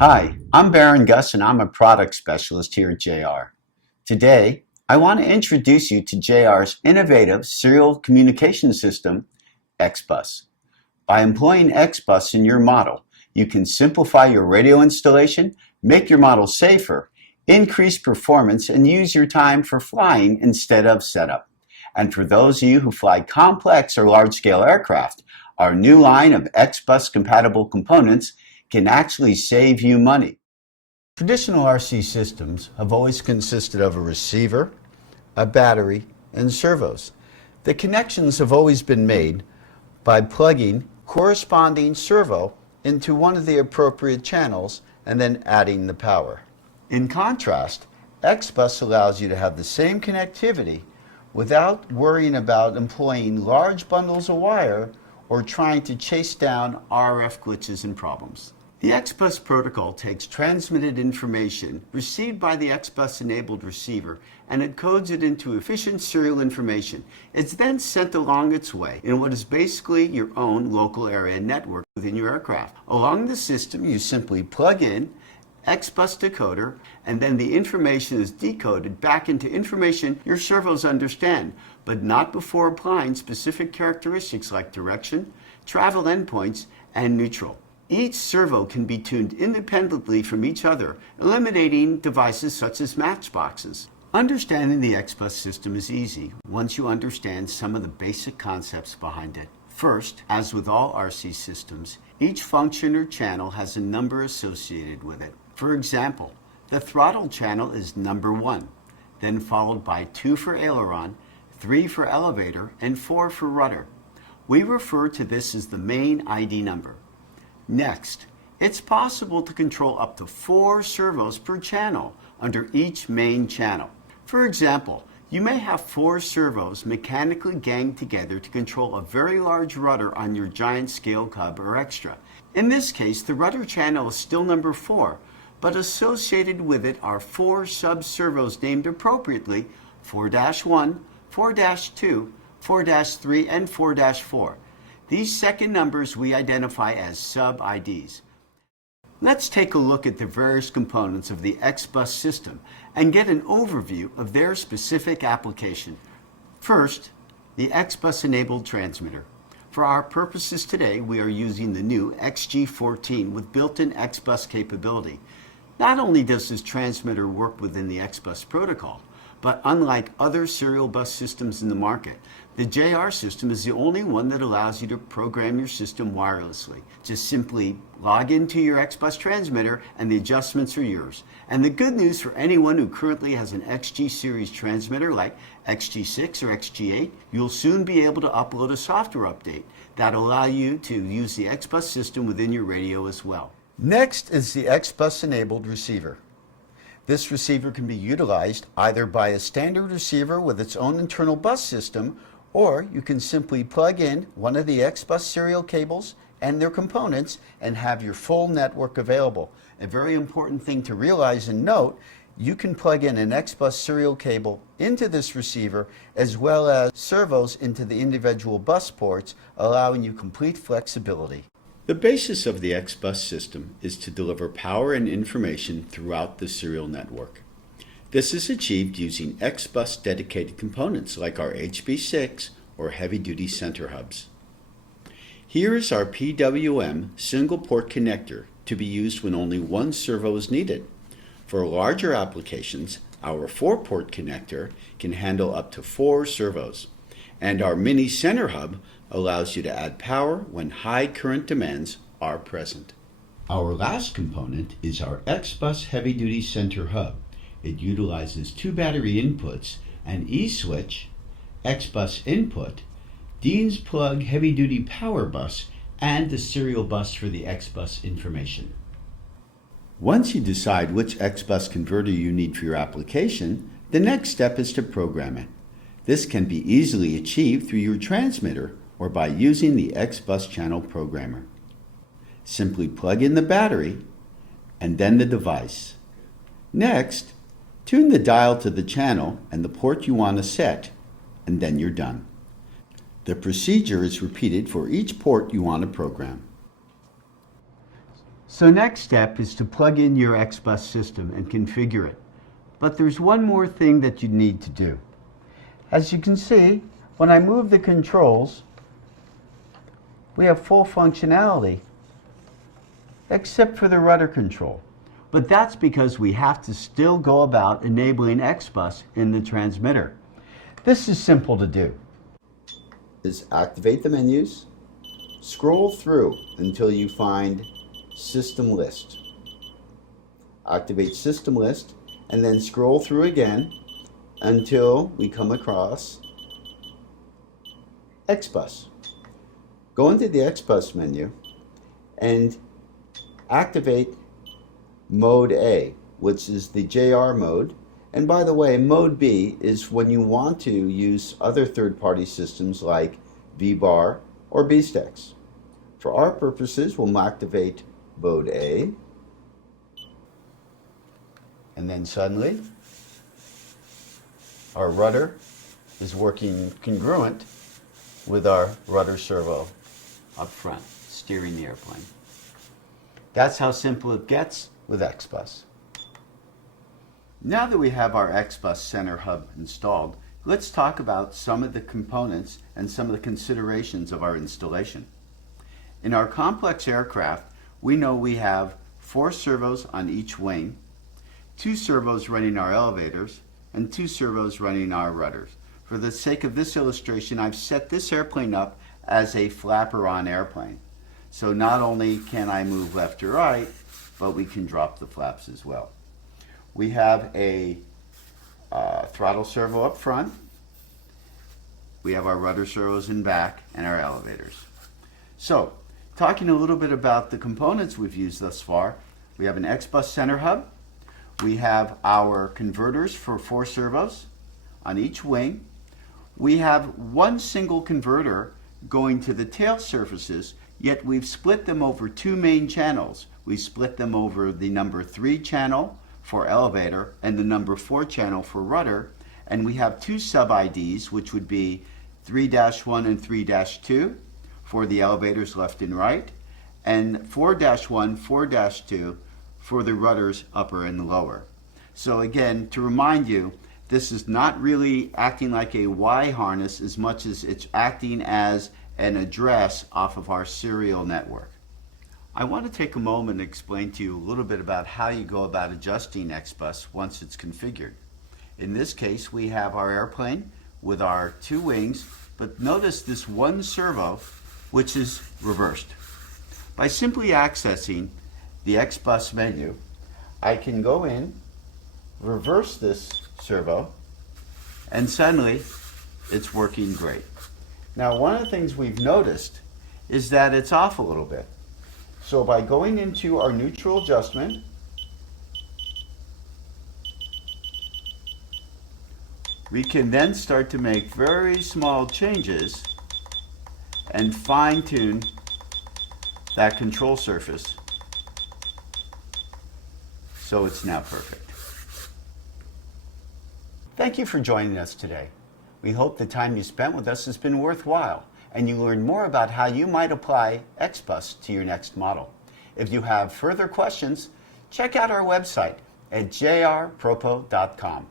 Hi, I'm Baron Gus and I'm a product specialist here at JR. Today, I want to introduce you to JR's innovative serial communication system, XBus. By employing XBus in your model, you can simplify your radio installation, make your model safer, increase performance, and use your time for flying instead of setup. And for those of you who fly complex or large-scale aircraft, our new line of XBus compatible components can actually save you money. Traditional RC systems have always consisted of a receiver, a battery, and servos. The connections have always been made by plugging corresponding servo into one of the appropriate channels and then adding the power. In contrast, XBus allows you to have the same connectivity without worrying about employing large bundles of wire or trying to chase down RF glitches and problems. The XBus protocol takes transmitted information received by the XBus-enabled receiver and encodes it into efficient serial information. It's then sent along its way in what is basically your own local area network within your aircraft. Along the system, you simply plug in XBus decoder, and then the information is decoded back into information your servos understand, but not before applying specific characteristics like direction, travel endpoints, and neutral. Each servo can be tuned independently from each other, eliminating devices such as matchboxes. Understanding the XBus system is easy once you understand some of the basic concepts behind it. First, as with all RC systems, each function or channel has a number associated with it. For example, the throttle channel is number 1, then followed by 2 for aileron, 3 for elevator, and 4 for rudder. We refer to this as the main ID number. Next, it's possible to control up to 4 servos per channel under each main channel. For example, you may have 4 servos mechanically ganged together to control a very large rudder on your giant scale cub or extra. In this case, the rudder channel is still number 4, but associated with it are 4 sub-servos named appropriately 4-1, 4-2, 4-3, and 4-4. These second numbers we identify as sub-IDs. Let's take a look at the various components of the XBus system and get an overview of their specific application. First, the XBus-enabled transmitter. For our purposes today, we are using the new XG14 with built-in XBus capability. Not only does this transmitter work within the XBus protocol, but unlike other serial bus systems in the market, the JR system is the only one that allows you to program your system wirelessly. Just simply log into your XBus transmitter and the adjustments are yours. And the good news for anyone who currently has an XG series transmitter like XG6 or XG8, you'll soon be able to upload a software update that'll allow you to use the XBus system within your radio as well. Next is the XBus-enabled receiver. This receiver can be utilized either by a standard receiver with its own internal bus system, or you can simply plug in one of the XBus serial cables and their components and have your full network available. A very important thing to realize and note, you can plug in an XBus serial cable into this receiver as well as servos into the individual bus ports, allowing you complete flexibility. The basis of the XBus system is to deliver power and information throughout the serial network. This is achieved using XBus dedicated components like our HB6 or heavy-duty center hubs. Here is our PWM single port connector to be used when only one servo is needed. For larger applications, our 4-port connector can handle up to 4 servos, and our mini center hub allows you to add power when high current demands are present. Our last component is our XBus heavy-duty center hub. It utilizes 2 battery inputs, an E-switch, XBus input, Dean's plug heavy-duty power bus, and the serial bus for the XBus information. Once you decide which XBus converter you need for your application, the next step is to program it. This can be easily achieved through your transmitter or by using the XBus channel programmer. Simply plug in the battery and then the device. Next, tune the dial to the channel and the port you want to set, and then you're done. The procedure is repeated for each port you want to program. So next step is to plug in your XBus system and configure it. But there's one more thing that you need to do. As you can see, when I move the controls, we have full functionality, except for the rudder control. But that's because we have to still go about enabling XBus in the transmitter. This is simple to do. Is activate the menus, scroll through until you find System List. Activate System List and then scroll through again until we come across XBus. Go into the XBus menu and activate Mode A, which is the JR mode. And by the way, Mode B is when you want to use other third-party systems like VBAR or BSTEX. For our purposes, we'll activate Mode A. And then suddenly, our rudder is working congruent with our rudder servo up front, steering the airplane. That's how simple it gets with XBus. Now that we have our XBus center hub installed, let's talk about some of the components and some of the considerations of our installation. In our complex aircraft, we know we have 4 servos on each wing, 2 servos running our elevators, and 2 servos running our rudders. For the sake of this illustration, I've set this airplane up as a flapper-on airplane. So not only can I move left or right, but we can drop the flaps as well. We have a throttle servo up front. We have our rudder servos in back and our elevators. So, talking a little bit about the components we've used thus far, we have an XBus center hub. We have our converters for 4 servos on each wing. We have one single converter going to the tail surfaces, yet we've split them over 2 main channels. We split them over the number 3 channel for elevator and the number 4 channel for rudder, and we have 2 sub-IDs, which would be 3-1 and 3-2 for the elevators left and right, and 4-1, 4-2 for the rudders upper and lower. So again, to remind you, this is not really acting like a Y harness as much as it's acting as an address off of our serial network. I want to take a moment and explain to you a little bit about how you go about adjusting XBus once it's configured. In this case, we have our airplane with our 2 wings, but notice this one servo which is reversed. By simply accessing the XBus menu, I can go in, reverse this servo, and suddenly it's working great. Now, one of the things we've noticed is that it's off a little bit. So by going into our neutral adjustment, we can then start to make very small changes and fine-tune that control surface so it's now perfect. Thank you for joining us today. We hope the time you spent with us has been worthwhile and you learned more about how you might apply XBus to your next model. If you have further questions, check out our website at jrpropo.com.